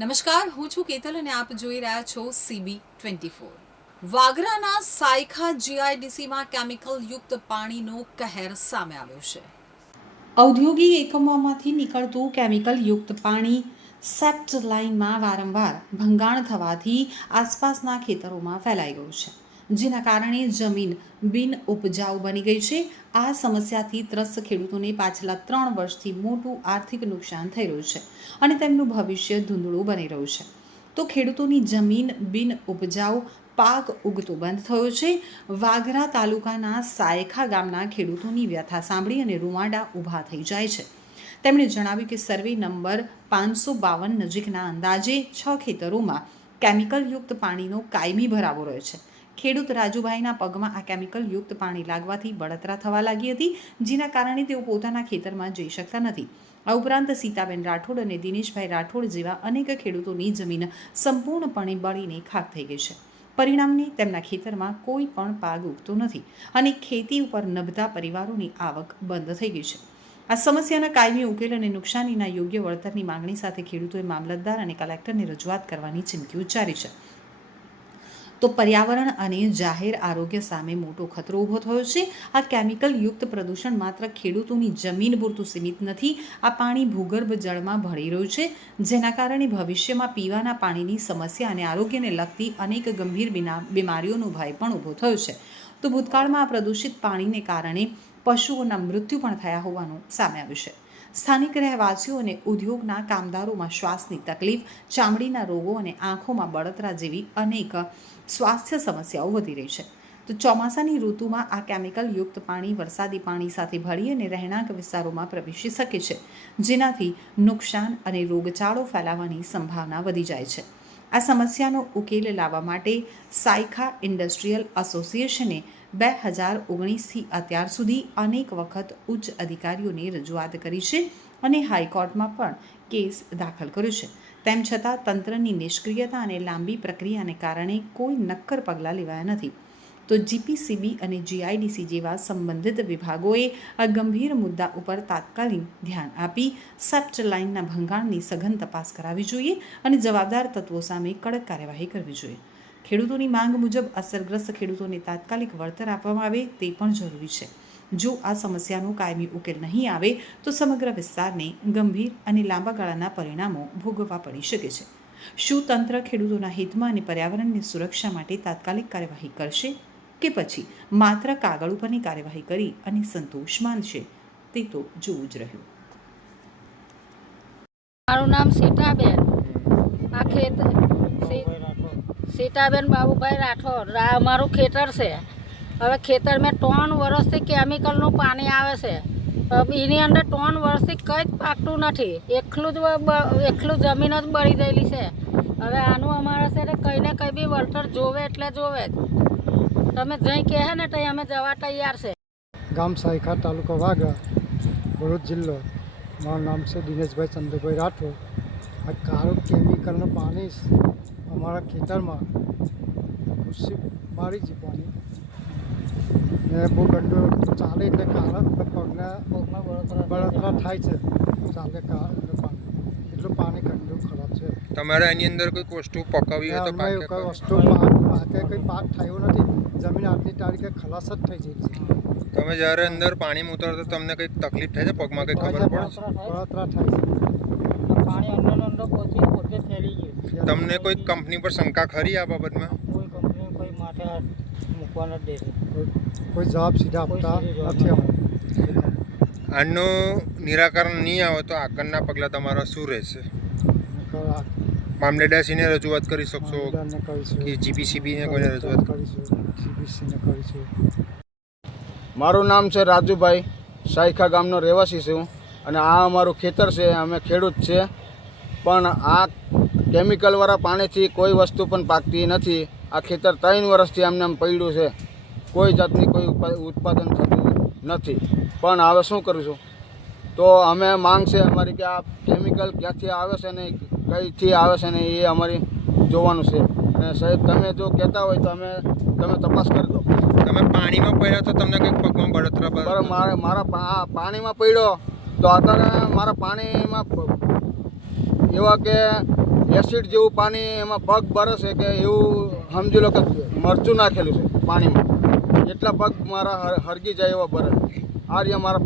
નમસ્કાર, હું છું કેતલ અને આપ જોઈ રહ્યા છો સીબી ટ્વેન્ટી ફોર વાગરાના સાયખા જીઆઈડીસીમાં કેમિકલ યુક્ત પાણીનો કહેર સામે આવ્યો છે. ઔદ્યોગિક એકમોમાંથી નીકળતું કેમિકલ યુક્ત પાણી સેપ્ટ લાઇનમાં વારંવાર ભંગાણ થવાથી આસપાસના ખેતરોમાં ફેલાઈ ગયું છે. જેના કારણે જમીન બિન ઉપજાઉ બની ગઈ છે. આ સમસ્યાથી ત્રસ્ત ખેડૂતોને પાછલા ત્રણ વર્ષથી મોટું આર્થિક નુકસાન થઈ રહ્યું છે અને તેમનું ભવિષ્ય ધૂંધળું બની રહ્યું છે. તો ખેડૂતોની જમીન બિન ઉપજાઉ પાક ઉગતો બંધ થયો છે. વાગરા તાલુકાના સાયખા ગામના ખેડૂતોની વ્યથા સાંભળી અને રૂવાડા ઊભા થઈ જાય છે. તેમણે જણાવ્યું કે સર્વે નંબર પાંચસો બાવન નજીકના અંદાજે છ ખેતરોમાં કેમિકલયુક્ત પાણીનો કાયમી ભરાવો રહ્યો છે. ખેડૂત રાજુભાઈના પગમાં આ કેમિકલ યુક્ત પાણી લાગવાથી બળતરા થવા લાગી હતી, જેના કારણે તેઓ પોતાના ખેતરમાં જઈ શકતા નથી. આ ઉપરાંત સીતાબેન રાઠોડ અને દિનેશભાઈ રાઠોડ જેવા અનેક ખેડૂતોની જમીન સંપૂર્ણપણે બળીને ખાક થઈ ગઈ છે. પરિણામને તેમના ખેતરમાં કોઈ પણ પાક ઉગતો નથી અને ખેતી ઉપર નભતા પરિવારોની આવક બંધ થઈ ગઈ છે. આ સમસ્યાના કાયમી ઉકેલ અને નુકસાનીના યોગ્ય વળતરની માંગણી સાથે ખેડૂતોએ મામલતદાર અને કલેક્ટરને રજૂઆત કરવાની ચીમકી ઉચ્ચારી છે. તો પર્યાવરણ અને જાહેર આરોગ્ય સામે મોટો ખતરો ઊભો થયો છે. આ કેમિકલ યુક્ત પ્રદૂષણ માત્ર ખેડૂતોની જમીન પૂરતું સીમિત નથી, આ પાણી ભૂગર્ભ જળમાં ભળી રહ્યું છે, જેના કારણે ભવિષ્યમાં પીવાના પાણીની સમસ્યા અને આરોગ્યને લગતી અનેક ગંભીર બીમારીઓનો ભય પણ ઊભો થયો છે. તો ભૂતકાળમાં આ પ્રદૂષિત પાણીને કારણે પશુઓના મૃત્યુ પણ થયા હોવાનું સામે આવ્યું છે. સ્થાનિક રહેવાસીઓ અને ઉદ્યોગના કામદારોમાં શ્વાસની તકલીફ, ચામડીના રોગો અને આંખોમાં બળતરા જેવી અનેક સ્વાસ્થ્ય સમસ્યાઓ વધી રહી છે. તો ચોમાસાની ઋતુમાં આ કેમિકલ યુક્ત પાણી વરસાદી પાણી સાથે ભળી અને રહેણાંક વિસ્તારોમાં પ્રવેશી શકે છે, જેનાથી નુકસાન અને રોગચાળો ફેલાવાની સંભાવના વધી જાય છે. આ સમસ્યાનો ઉકેલ લાવવા માટે સાયખા ઇન્ડસ્ટ્રીયલ એસોસિએશને બે હજાર ઓગણીસથી અત્યાર સુધી અનેક વખત ઉચ્ચ અધિકારીઓને રજૂઆત કરી છે અને હાઈકોર્ટમાં પણ કેસ દાખલ કર્યો છે. તેમ છતાં તંત્રની નિષ્ક્રિયતા અને લાંબી પ્રક્રિયાને કારણે કોઈ નક્કર પગલાં લેવાયા નથી. તો જીપીસીબી અને જીઆઈડીસી જેવા સંબંધિત વિભાગોએ આ ગંભીર મુદ્દા ઉપર તાત્કાલિક ધ્યાન આપી સેપ્ટ લાઇનના ભંગાણની સઘન તપાસ કરાવવી જોઈએ અને જવાબદાર તત્વો સામે કડક કાર્યવાહી કરવી જોઈએ. ખેડૂતોની માંગ મુજબ અસરગ્રસ્ત ખેડૂતોને તાત્કાલિક વળતર આપવામાં આવે તે પણ જરૂરી છે. જો આ સમસ્યાનો કાયમી ઉકેલ નહીં આવે, તો સમગ્ર વિસ્તારને ગંભીર અને લાંબા ગાળાના પરિણામો ભોગવવા પડી શકે છે. શું તંત્ર ખેડૂતોના હિતમાં અને પર્યાવરણની સુરક્ષા માટે તાત્કાલિક કાર્યવાહી કરશે? કે પછી માત્ર કાગળ ઉપરની કાર્યવાહી કરી અને સંતોષ માનશે, તે તો જોવું જ રહ્યું. મારું નામ સીતાબેન. આ ખેતર સીતાબેન બાબુભાઈ રાઠોડ. અમારું ખેતર છે. હવે ખેતર મેં ત્રણ વર્ષથી કેમિકલનું પાણી આવે છે. એની અંદર ત્રણ વર્ષથી કંઈ જ પાકતું નથી. એકલું જ એકલું જમીન જ બળી ગયેલી છે. હવે આનું અમારે છે કંઈ ને કંઈ બી વળતર જોવે એટલે જોવે જ. તમે જઈ કહે ને તઈ અમે જવા તૈયાર છે. ગામ સાયખા તાલુકો વાગા, ભરૂચ જિલ્લો. મારું નામ છે દિનેશભાઈ ચંદ્રભાઈ રાઠોડ. આ કાળું કેમિકલનું પાણી અમારા ખેતરમાં ખુશી મારી છે પાણી. ને બહુ ગંડો ચાલે એટલે કાળા પગના બળતરા થાય છે. ચાલે કાળું એટલું પાણી ગંદુ ખરાબ છે. તમારે એની અંદર કોઈ વસ્તુ પકાવી હોય તો પાકે કોઈ વસ્તુ પાકે કંઈ પાક થયો નથી. જમીન આજની તારીખે ખલાસ જ થઈ જાય છે. તમે જ્યારે અંદર પાણીમાં ઉતરો તો તમને કંઈક તકલીફ થાય છે? પગમાં કંઈ ખબર પડે છે? બળતરા થાય છે. પાણી અંદર અંદર પોતે પોતે ફેલી ગયું. તમને કોઈ કંપની પર શંકા ખરી આ બાબતમાં? કોઈ કંપની કોઈ માટે મૂકવા નથી દે કોઈ- કોઈ જવાબ સીધા આપતા નથી અમે આનું નિરાકરણ નહીં આવે તો આગળના પગલાં તમારા શું રહેશે? મામલેદારશ્રીને રજૂઆત કરી શકશો કે જીપીસીબીને કોઈને રજૂઆત કરીશું. મારું નામ છે રાજુભાઈ. સાયખા ગામનો રહેવાસી છું અને આ અમારું ખેતર છે અમે ખેડૂત છે. પણ આ કેમિકલવાળા પાણીથી કોઈ વસ્તુ પણ પાકતી નથી. આ ખેતર ત્રણ વર્ષથી અમને એમ પડ્યું છે. કોઈ જાતની કોઈ ઉપ- ઉત્પાદન થતું નથી. પણ હવે શું કરીશું? તો અમે માંગ છે અમારી કે આ કેમિકલ ક્યાંથી આવે છે ને કઈથી આવે છે ને એ અમારી જોવાનું છે. અને સાહેબ તમે જો કહેતા હોય તો અમે તમે તપાસ કરી દો. તમે પાણીમાં પડ્યા તો તમને કંઈક પગમાં બળતરા બરાબર મારે મારા પાણીમાં પડ્યો તો અત્યારે મારા પાણીમાં એવા કે એસિડ જેવું પાણી એમાં પગ બરસે કે એવું સમજી લો કે મરચું નાખેલું છે પાણીમાં. એટલા પગ મારા હર- હરગી જાય એવા બરસ આ રહ્યા મારા